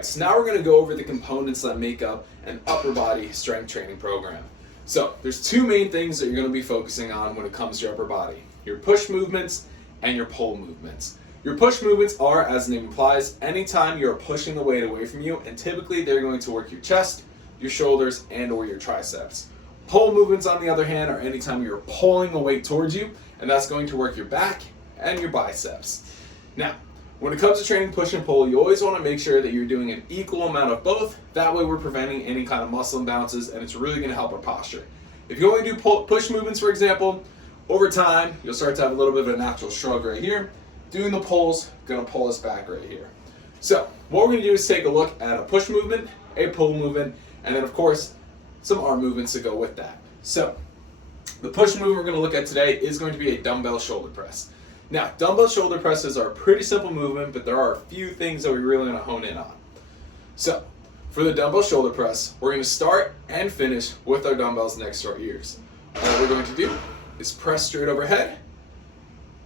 Alright, so now we're going to go over the components that make up an upper body strength training program. So there's two main things that you're going to be focusing on when it comes to your upper body. Your push movements and your pull movements. Your push movements are, as the name implies, anytime you're pushing the weight away from you, and typically they're going to work your chest, your shoulders, and or your triceps. Pull movements, on the other hand, are anytime you're pulling the weight towards you, and that's going to work your back and your biceps. Now, when it comes to training push and pull, you always want to make sure that you're doing an equal amount of both. That way we're preventing any kind of muscle imbalances, and it's really going to help our posture. If you only do push movements, for example, over time, you'll start to have a little bit of a natural shrug right here. Doing the pulls, going to pull us back right here. So what we're going to do is take a look at a push movement, a pull movement, and then of course, some arm movements to go with that. So the push movement we're going to look at today is going to be a dumbbell shoulder press. Now, dumbbell shoulder presses are a pretty simple movement, but there are a few things that we really want to hone in on. So, for the dumbbell shoulder press, we're going to start and finish with our dumbbells next to our ears. All we're going to do is press straight overhead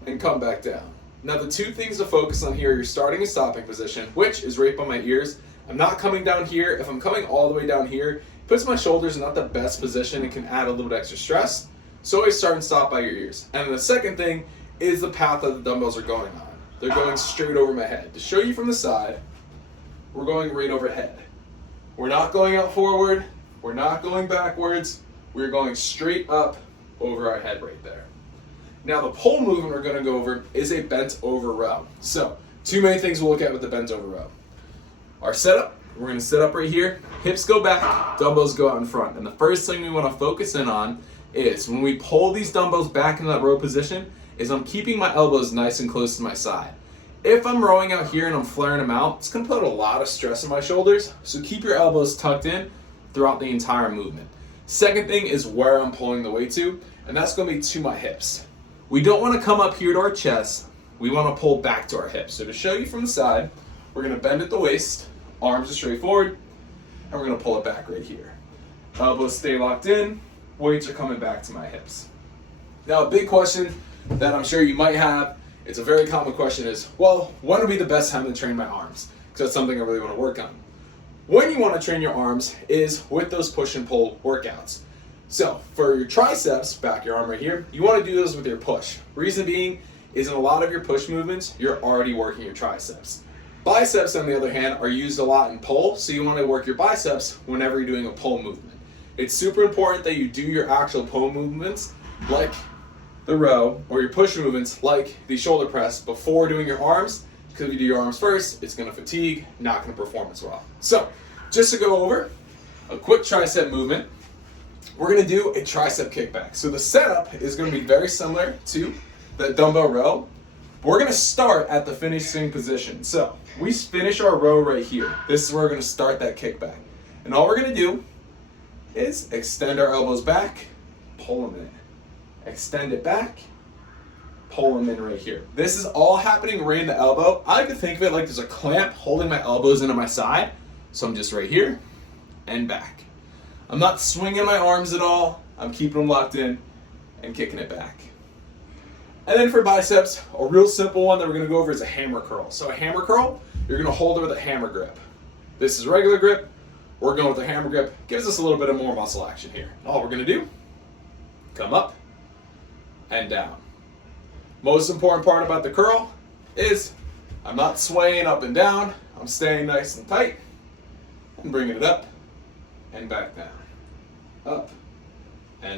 and come back down. Now, the two things to focus on here, you're starting and stopping position, which is right by my ears. I'm not coming down here. If I'm coming all the way down here, it puts my shoulders in not the best position and can add a little bit extra stress. So always start and stop by your ears. And then the second thing is the path that the dumbbells are going on. They're going straight over my head. To show you from the side, we're going right overhead. We're not going out forward. We're not going backwards. We're going straight up over our head right there. Now the pull movement we're going to go over is a bent over row. So two main things we'll look at with the bent over row. Our setup, we're going to sit up right here. Hips go back, dumbbells go out in front. And the first thing we want to focus in on is when we pull these dumbbells back in that row position, is I'm keeping my elbows nice and close to my side. If I'm rowing out here and I'm flaring them out, it's going to put a lot of stress on my shoulders, so keep your elbows tucked in throughout the entire movement. Second thing is where I'm pulling the weight to, and that's going to be to my hips. We don't want to come up here to our chest, we want to pull back to our hips. So to show you from the side, we're going to bend at the waist, arms are straight forward, and we're going to pull it back right here. Elbows stay locked in, weights are coming back to my hips. Now a big question that I'm sure you might have, it's a very common question, is, well, when would be the best time to train my arms? Because that's something I really want to work on. When you want to train your arms is with those push and pull workouts. So for your triceps, back your arm right here, you want to do those with your push. Reason being is in a lot of your push movements, you're already working your triceps. Biceps, on the other hand, are used a lot in pull, so you want to work your biceps whenever you're doing a pull movement. It's super important that you do your actual pull movements, like the row, or your push movements like the shoulder press before doing your arms, because if you do your arms first, it's going to fatigue, not going to perform as well. So, just to go over a quick tricep movement, we're going to do a tricep kickback. So the setup is going to be very similar to the dumbbell row. We're going to start at the finishing position. So, we finish our row right here. This is where we're going to start that kickback. And all we're going to do is extend our elbows back, pull them in. Extend it back, pull them in right here. This is all happening right in the elbow. I like to think of it like there's a clamp holding my elbows into my side. So I'm just right here and back. I'm not swinging my arms at all. I'm keeping them locked in and kicking it back. And then for biceps, a real simple one that we're going to go over is a hammer curl. So a hammer curl, you're going to hold it with a hammer grip. This is regular grip. We're going with a hammer grip. Gives us a little bit of more muscle action here. All we're going to do, come up and down. Most important part about the curl is I'm not swaying up and down. I'm staying nice and tight and bringing it up and back down. Up